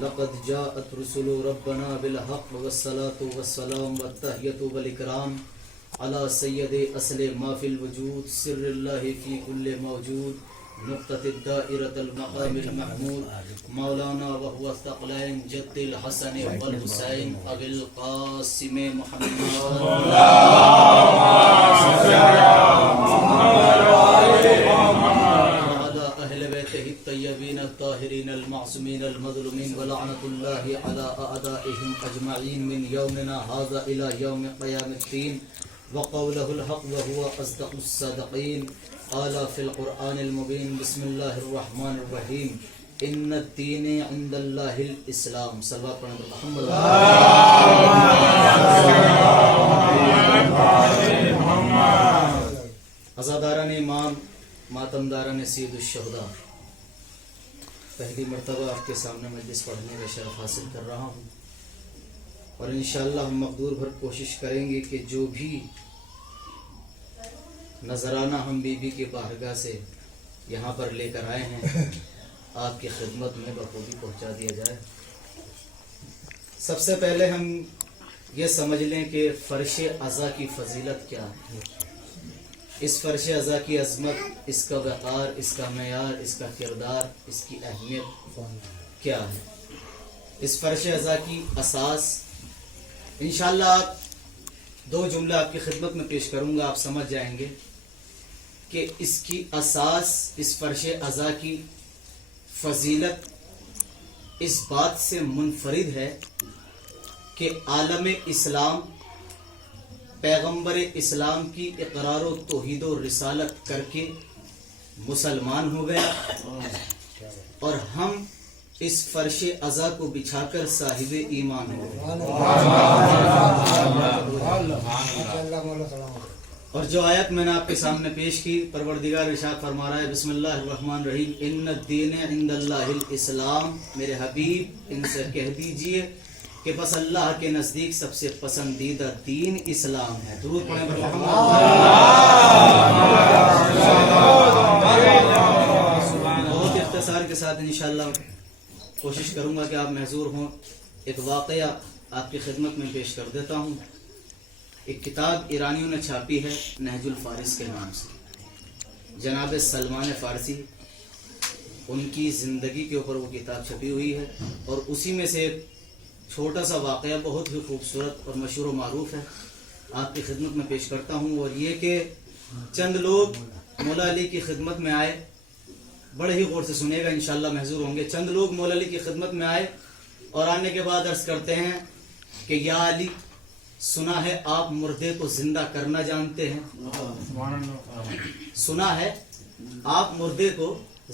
لقد جاءت رسل ربنا بالحق والصلاة والسلام والتحية والإكرام على سيد أصل ما في الوجود سر الله في كل موجود نقطة الدائرة المقام المحمود مولانا وهو الثقلين جد الحسن والحسين أبي القاسم محمد الطيبين الطاهرين المعصومين المظلومين ولعنة الله على أعدائهم أجمعين من يومنا هذا إلى يوم قيام الدين وقوله الحق وهو أصدق الصادقين قال في القرآن المبين بسم الله الرحمن الرحيم إن الدين عند الله الإسلام صلوات محمد عزاداران ایمان ماتمداران سید الشہداء، پہلی مرتبہ آپ کے سامنے مجلس پڑھنے کا شرف حاصل کر رہا ہوں اور انشاءاللہ ہم مقدور بھر کوشش کریں گے کہ جو بھی نذرانہ ہم بی بی کے بارگاہ سے یہاں پر لے کر آئے ہیں آپ کی خدمت میں بخوبی پہنچا دیا جائے۔ سب سے پہلے ہم یہ سمجھ لیں کہ فرش عزا کی فضیلت کیا ہے، اس فرش عزا کی عظمت، اس کا وقار، اس کا معیار، اس کا کردار، اس کی اہمیت کیا ہے۔ اس فرش عزا کی اساس انشاءاللہ آپ دو جملہ آپ کی خدمت میں پیش کروں گا، آپ سمجھ جائیں گے کہ اس کی اساس، اس فرش عزا کی فضیلت اس بات سے منفرد ہے کہ عالم اسلام پیغمبر اسلام کی اقرار و توحید و رسالت کر کے مسلمان ہو گیا اور ہم اس فرش عزا کو بچھا کر صاحب ایمان ہو گئے۔ اور جو آیت میں نے آپ کے سامنے پیش کی، پروردگار ارشاد فرما رہا ہے بسم اللہ الرحمن الرحیم ان الدین عند اللہ الاسلام، میرے حبیب ان سے کہہ دیجئے کہ بس اللہ کے نزدیک سب سے پسندیدہ دین اسلام ہے۔ درود پڑھیں بہت اختصار کے ساتھ انشاءاللہ کوشش کروں گا کہ آپ محظور ہوں۔ ایک واقعہ آپ کی خدمت میں پیش کر دیتا ہوں۔ ایک کتاب ایرانیوں نے چھاپی ہے نہج الفارس کے نام سے، جناب سلمان فارسی، ان کی زندگی کے اوپر وہ کتاب چھپی ہوئی ہے، اور اسی میں سے ایک چھوٹا سا واقعہ بہت ہی خوبصورت اور مشہور و معروف ہے، آپ کی خدمت میں پیش کرتا ہوں۔ اور یہ کہ چند لوگ مولا علی کی خدمت میں آئے، بڑے ہی غور سے سنیے گا، انشاءاللہ محظور ہوں گے۔ چند لوگ مولا علی کی خدمت میں آئے اور آنے کے بعد عرض کرتے ہیں کہ یا علی، سنا ہے آپ مردے کو زندہ کرنا جانتے ہیں، سنا ہے آپ مردے کو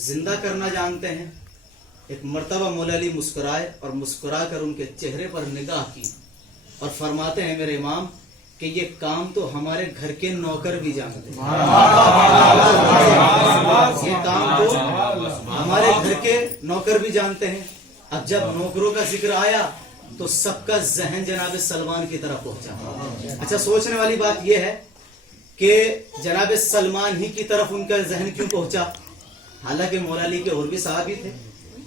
زندہ کرنا جانتے ہیں۔ ایک مرتبہ مولا علی مسکرائے اور مسکرا کر ان کے چہرے پر نگاہ کی اور فرماتے ہیں میرے امام کہ یہ کام تو ہمارے گھر کے نوکر بھی جانتے ہیں، یہ کام تو ہمارے گھر کے نوکر بھی جانتے ہیں۔ اب جب نوکروں کا ذکر آیا تو سب کا ذہن جناب سلمان کی طرف پہنچا۔ اچھا، سوچنے والی بات یہ ہے کہ جناب سلمان ہی کی طرف ان کا ذہن کیوں پہنچا؟ حالانکہ مولا علی کے اور بھی صحابی تھے،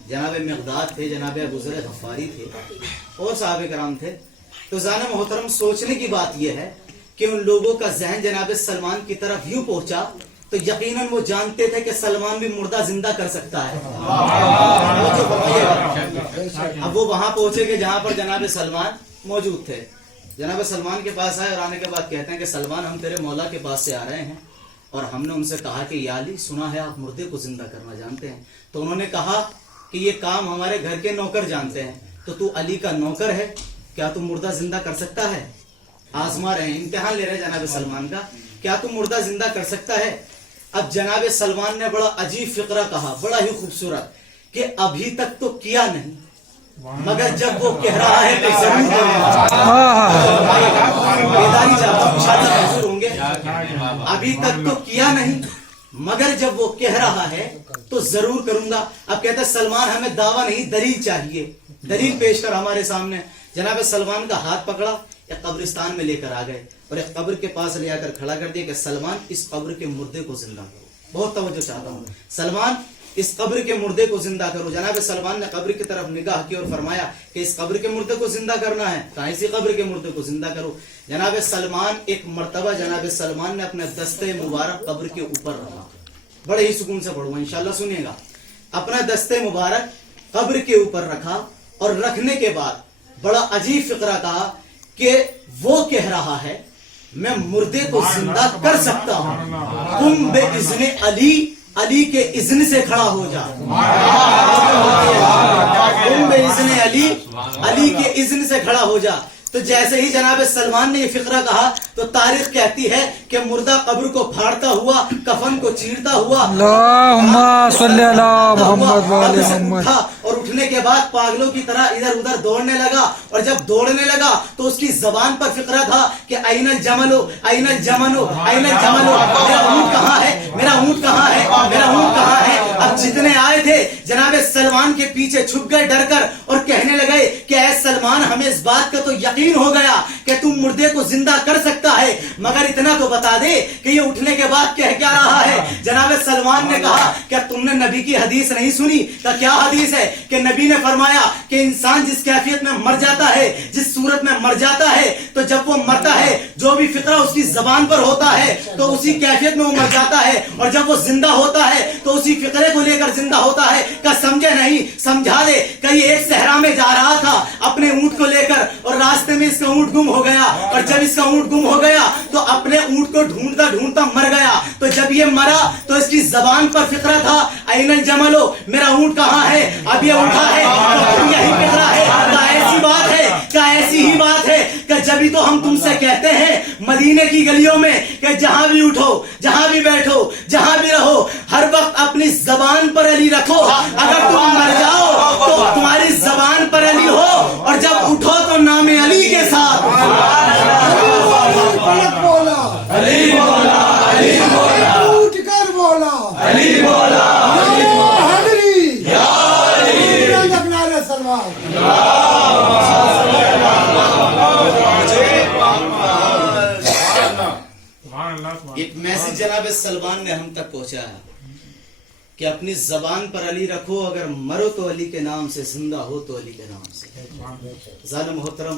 جناب مقداد تھے، جناب ابو ذر غفاری تھے، اور صحابہ کرام تھے۔ تو زان محترم، سوچنے کی بات یہ ہے کہ ان لوگوں کا ذہن جناب سلمان کی طرف یوں پہنچا تو یقیناً وہ جانتے تھے کہ سلمان بھی مردہ زندہ کر سکتا ہے۔ اب وہ وہاں پہنچے کہ جہاں پر جناب سلمان موجود تھے، جناب سلمان کے پاس آئے اور آنے کے بعد کہتے ہیں کہ سلمان، ہم تیرے مولا کے پاس سے آ رہے ہیں اور ہم نے ان سے کہا کہ یا علی، سنا ہے آپ مردے کو زندہ کرنا جانتے ہیں۔ تو انہوں نے کہا کہ یہ کام ہمارے گھر کے نوکر جانتے ہیں، تو علی کا نوکر ہے، کیا تم مردہ زندہ کر سکتا ہے؟ آزما رہے ہیں، امتحان لے رہے ہیں جناب سلمان کا، کیا تم مردہ زندہ کر سکتا ہے؟ اب جناب سلمان نے بڑا عجیب فقرہ کہا، بڑا ہی خوبصورت، کہ ابھی تک تو کیا نہیں، مگر جب وہ کہہ رہا ہے تو ضرور بیداری چاہتا ہوں، شاید محظور ہوں گے۔ ابھی تک تو کیا نہیں مگر جب وہ کہہ رہا ہے تو ضرور کروں گا۔ اب کہتا ہے سلمان، ہمیں دعویٰ نہیں، دلیل چاہیے، دلیل پیش کر ہمارے سامنے۔ جناب سلمان کا ہاتھ پکڑا، ایک قبرستان میں لے کر آ گئے اور ایک قبر کے پاس لے آ کر کھڑا کر دیا کہ سلمان، اس قبر کے مردے کو زندہ کرو۔ بہت توجہ چاہتا ہوں، سلمان، اس قبر کے مردے کو زندہ کرو۔ جناب سلمان نے قبر کی طرف نگاہ کی اور فرمایا کہ اس قبر کے مردے کو زندہ کرنا ہے، کہاں اسی قبر کے مردے کو زندہ کرو۔ جناب سلمان، ایک مرتبہ جناب سلمان نے اپنے دستے مبارک قبر کے اوپر رکھا، بڑے ہی سکون سے پڑھوں گا، انشاءاللہ سنیے گا۔ اپنا دستے مبارک قبر کے اوپر رکھا اور رکھنے کے بعد بڑا عجیب فقرہ کہا کہ وہ کہہ رہا ہے میں مردے کو زندہ کر سکتا ہوں، تم بے اذن علی، علی کے اذن سے کھڑا ہو جا، تم بے اذن علی، علی کے اذن سے کھڑا ہو جا۔ تو جیسے ہی جناب سلمان نے یہ فقرہ کہا تو تاریخ کہتی ہے کہ مردہ قبر کو پھاڑتا ہوا، کفن کو چیرتا ہوا، اللہم صلی اللہ محمد وعلی محمد، اور اٹھنے کے بعد پاگلوں کی طرح ادھر ادھر دوڑنے لگا۔ اور جب دوڑنے لگا تو اس کی زبان پر فقرہ تھا کہ این الجمل، این الجمل، این الجمل، میرا اونٹ کہاں ہے، میرا اونٹ کہاں ہے، میرا اونٹ کہاں ہے۔ اب جتنے آئے تھے جناب سلمان کے پیچھے چھپ گئے ڈر کر اور کہنے لگے کہ اے سلمان، ہمیں اس بات کا تو یقین ہو گیا کہ تم مردے کو زندہ کر سکتا ہے، مگر اتنا تو بتا دے کہ یہ اٹھنے کے بعد کہہ کیا رہا ہے۔ جناب سلمان نے کہا کیا تم نے نبی کی حدیث نہیں سنی؟ کیا حدیث ہے؟ کہ نبی نے فرمایا کہ انسان جس کیفیت میں مر جاتا ہے، جس صورت میں مر جاتا ہے، تو جب وہ مرتا ہے جو بھی فقرہ اس کی زبان پر ہوتا ہے تو اسی کیفیت میں وہ مر جاتا ہے، اور جب وہ زندہ ہوتا ہے تو اسی فقرے کو لے کر زندہ ہوتا ہے۔ کہ سمجھے نہیں؟ سمجھا دے کہ یہ ایک صحرا میں جا رہا تھا اپنے اونٹ کو لے کر، اور راستے میں اس کا اونٹ گم ہو گیا، اور جب اس کا اونٹ گم ہو گیا تو اپنے اونٹ کو ڈھونڈتا ڈھونڈتا مر گیا۔ تو جب یہ مرا تو اس کی زبان پر فقرہ تھا این الجمل، میرا اونٹ کہاں ہے۔ اب یہ اٹھا ہے تو یہی فقرہ ہے۔ کیا ایسی بات ہے، کیا ایسی ہی بات ہے کہ جبھی تو ہم تم سے کہتے ہیں مدینے کی گلیوں میں کہ جہاں بھی اٹھو، جہاں بھی بیٹھو، جہاں بھی رہو، ہر وقت اپنی زبان پر علی رکھو۔ اگر تم مر جاؤ تو تمہاری زبان پر علی ہو، اور جب اٹھو تو نام علی کے ساتھ علی بولا، علی بولا، اٹھ کر بولا، علی بولا، حضری یا علی، اپنا سلمان۔ ایک میسج جناب سلمان نے ہم تک پہنچایا کہ اپنی زبان پر علی رکھو، اگر مرو تو علی کے نام سے، زندہ ہو تو علی کے نام سے۔ زال محترم،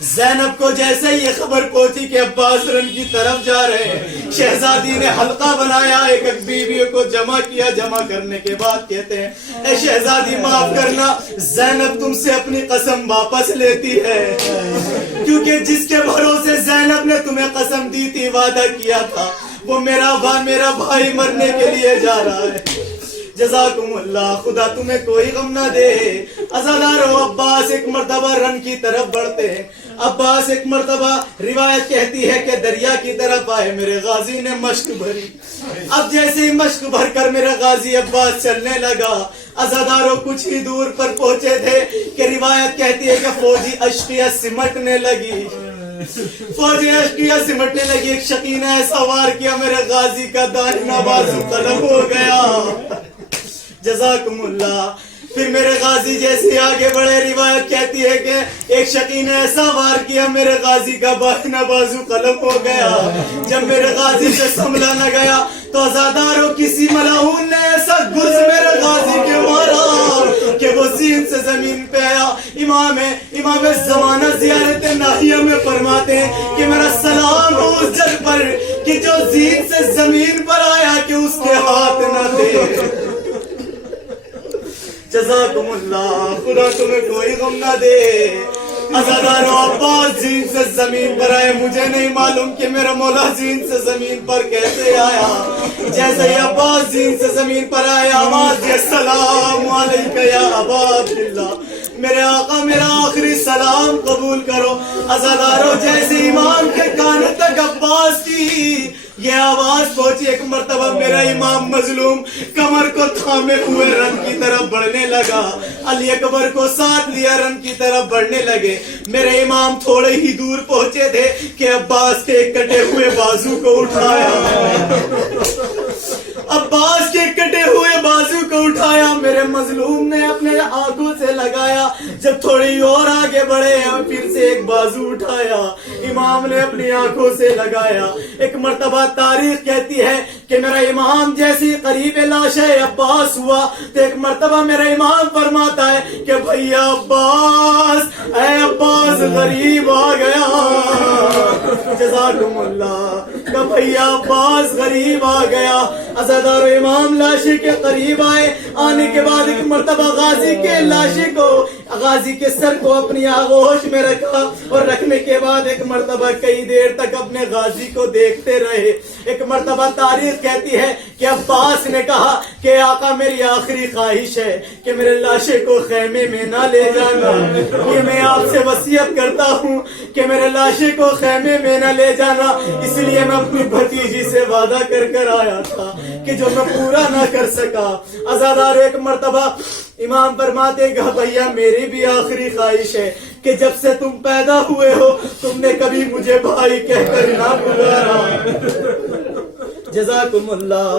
زینب کو جیسے یہ خبر پہنچی کہ عباس رن کی طرف جا رہے ہیں، شہزادی نے حلقہ بنایا، ایک ایک بیویوں کو جمع کیا، جمع کرنے کے بعد کہتے ہیں اے شہزادی معاف کرنا، زینب تم سے اپنی قسم واپس لیتی ہے، کیونکہ جس کے بھروسے زینب نے تمہیں قسم دی تھی، وعدہ کیا تھا، وہ میرا بھائی مرنے کے لیے جا رہا ہے۔ جزاکم اللہ، خدا تمہیں کوئی غم نہ دے۔ عزادارو، عباس ایک مرتبہ رن کی طرف بڑھتے ہیں۔ عباس ایک مرتبہ روایت کہتی ہے کہ دریا کی طرف آئے، میرے غازی نے مشک بھری، اب جیسے ہی مشک بھر کر میرا غازی عباس چلنے لگا، عزادارو کچھ ہی دور پر پہنچے تھے کہ روایت کہتی ہے کہ فوجی اشقیہ سمٹنے لگی، ایک شقی نے ایسا وار کیا، میرے غازی کا داہنا بازو قلم ہو گیا۔ جزاکم اللہ۔ پھر میرے غازی جیسے آگے بڑھے، روایت کہتی ہے کہ ایک شقی نے ایسا وار کیا، میرے غازی کا داہنا بازو قلم ہو گیا۔ جب میرے غازی سے سنبھلا نہ گیا تو عزاداروں کسی ملعون نے ایسا گرز میرے غازی کے مارا کہ وہ زین سے زمین پہ آیا۔ امام زمانہ زیارت ناحیہ میں فرماتے ہیں کہ میرا سلام ہو اس جگ پر کہ جو زین سے زمین پر آیا کہ اس کے ہاتھ نہ دے۔ جزاکم اللہ، خدا تمہیں کوئی غم نہ دے۔ عزادارو، عباس زین سے زمین پر آئے، مجھے نہیں معلوم کہ میرا مولا زین سے زمین پر کیسے آیا۔ جیسے ہی عباس زین سے زمین پر آئے، آواز دی السلام علیکہ یا ابا عبداللہ، میرے آقا میرا آخری سلام قبول کرو۔ عزادارو، جیسے امام کے کانوں تک عباس کی یہ آواز پہنچی، ایک مرتبہ میرا امام مظلوم کمر کو تھامے ہوئے رن کی طرف بڑھنے لگا، علی اکبر کو ساتھ لیا، رن کی طرف بڑھنے لگے۔ میرے امام تھوڑے ہی دور پہنچے تھے کہ عباس کے کٹے ہوئے بازو کو اٹھایا، عباس کے کٹے ہوئے بازو کو اٹھایا، میرے مظلوم نے اپنے آنکھوں سے لگایا۔ جب تھوڑی اور آگے بڑھے، پھر سے ایک بازو اٹھایا، امام نے اپنی آنکھوں سے لگایا۔ ایک مرتبہ تاریخ کہتی ہے کہ میرا امام جیسی قریب لاش عباس ہوا تو ایک مرتبہ میرا امام فرماتا ہے کہ بھیا عباس، اے عباس غریب آ گیا۔ جزاکم اللہ، کہ بھیا عباس غریب آ گیا۔ عزادار امام لاشی کے قریب آئے، آنے کے بعد ایک مرتبہ غازی کے لاشی کو، غازی کے سر کو اپنی آغوش میں رکھا، اور رکھنے کے بعد ایک مرتبہ کئی دیر تک اپنے غازی کو دیکھتے رہے۔ ایک مرتبہ تاریخ کہتی ہے کہ عباس نے کہا کہ آقا میری آخری خواہش ہے کہ میرے لاشے کو خیمے میں نہ لے جانا، یہ میں آپ سے وصیت کرتا ہوں کہ میرے لاشے کو خیمے میں نہ لے جانا، اس لیے میں اپنی بھتیجی سے وعدہ کر آیا تھا کہ جو میں پورا نہ کر سکا۔ عزادار ایک مرتبہ امام فرماتے کہ بھیا میری بھی آخری خواہش ہے کہ جب سے تم پیدا ہوئے ہو تم نے کبھی مجھے بھائی کہہ کر نہ پکارا۔ جزاکم اللہ۔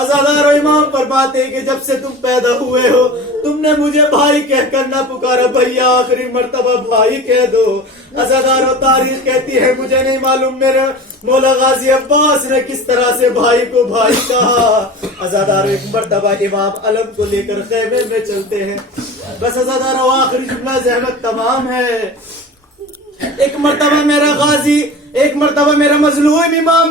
عزادار امام فرماتے کہ جب سے تم پیدا ہوئے ہو تم نے مجھے بھائی کہہ کر نہ پکارا، بھیا آخری مرتبہ بھائی کہہ دو۔ عزادار و تاریخ کہتی ہے مجھے نہیں معلوم میرے مولا غازی عباس نے کس طرح سے بھائی کو بھائی کہا۔ عزادار ایک مرتبہ امام علم کو لے کر خیمے میں چلتے ہیں، بس عزادار و آخری جملہ زحمت تمام ہے۔ ایک مرتبہ میرا غازی، ایک مرتبہ میرا مظلوم امام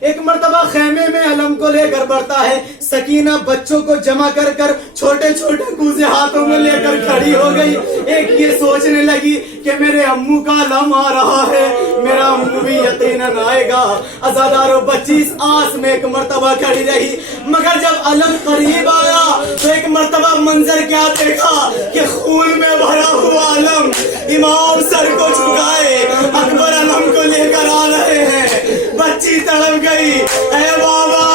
ایک مرتبہ خیمے میں علم کو لے کر بڑھتا ہے، سکینہ بچوں کو جمع کر کر چھوٹے چھوٹے کوزے ہاتھوں میں لے کر کھڑی ہو گئی۔ ایک یہ سوچنے لگی کہ میرے امو کا علم آ رہا ہے، میرا امو بھی یقیناً آئے گا۔ عزادارو بچی اس آس میں ایک مرتبہ کھڑی رہی، مگر جب علم قریب آیا تو ایک مرتبہ منظر کیا دیکھا کہ خون میں بھرا ہوا علم، امام سر کو جھکائے اکبر علم کو لے کر آ رہے ہیں۔ بچی تڑپ گئی، اے بابا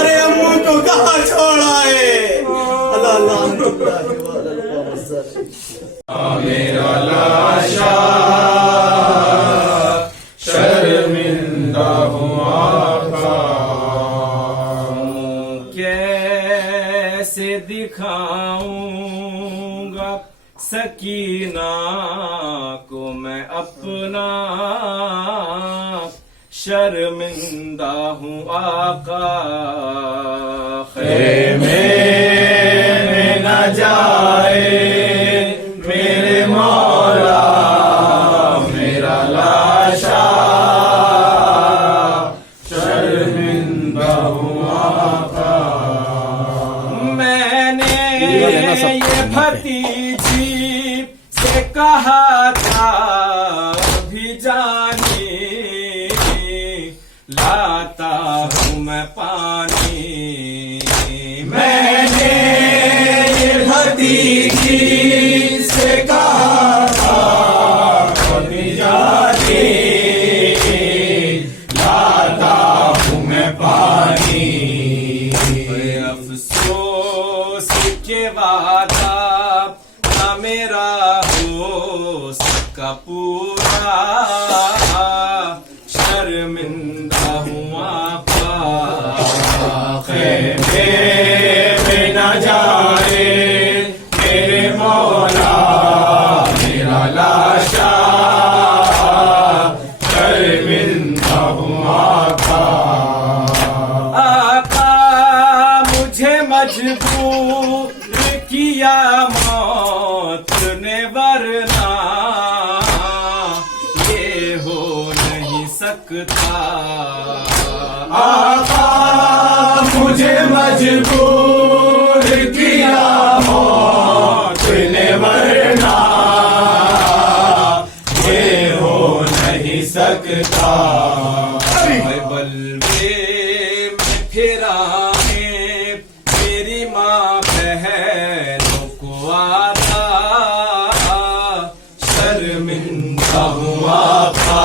ارے امو کو کہاں چھوڑا ہے۔ اللہ میرا لاشا شرمندہ ہوا تھا، کیسے دکھاؤں گا سکینہ کو میں اپنا، شرمندہ ہوں آقا خیمے میں نہ جائے میرے مولا، لاتا ہوں میں پانی میں نے یہ بھتیجی سے کہا تھا جاتی لاتا ہوں میں پانی افسوس کے وعدہ نہ میرا ہو سکا پورا شرمندہ ہوں آقا خیمے میں نہ جائے میرے مولا میرا لاشا شرمندہ ہوں آقا آقا مجھے مجبور کیا موت نے ورنہ یہ ہو نہیں سکتا آقا مجھے مجبور کیا موت نے ورنہ یہ ہو نہیں سکتا میں بلوے میں پھرانے میری ماں بہنوں کو آتا شرمندہ ہوں آقا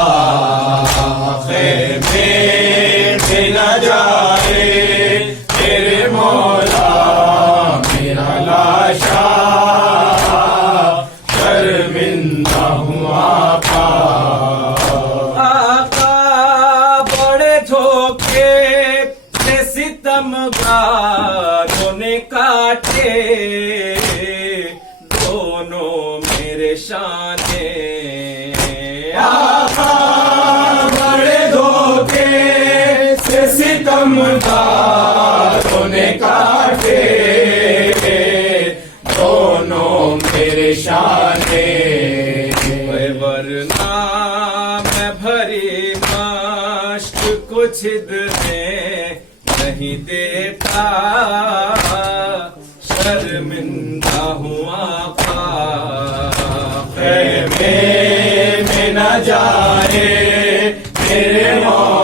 خیمے میں نہ جائے میرے مولا میرا لاشا شرمندہ ہوں آقا آقا بڑے دھوکے سے ستم گاروں نے کاٹے دونوں میرے شانے آقا بڑے دھوکے سے ستم گاروں نے کاٹے دونوں میرے شانے ورنہ میں بھری مشق کچھ دنے نہیں دیتا شرمندہ ہوں آقا خیمے میں نہ جائے میرے مولا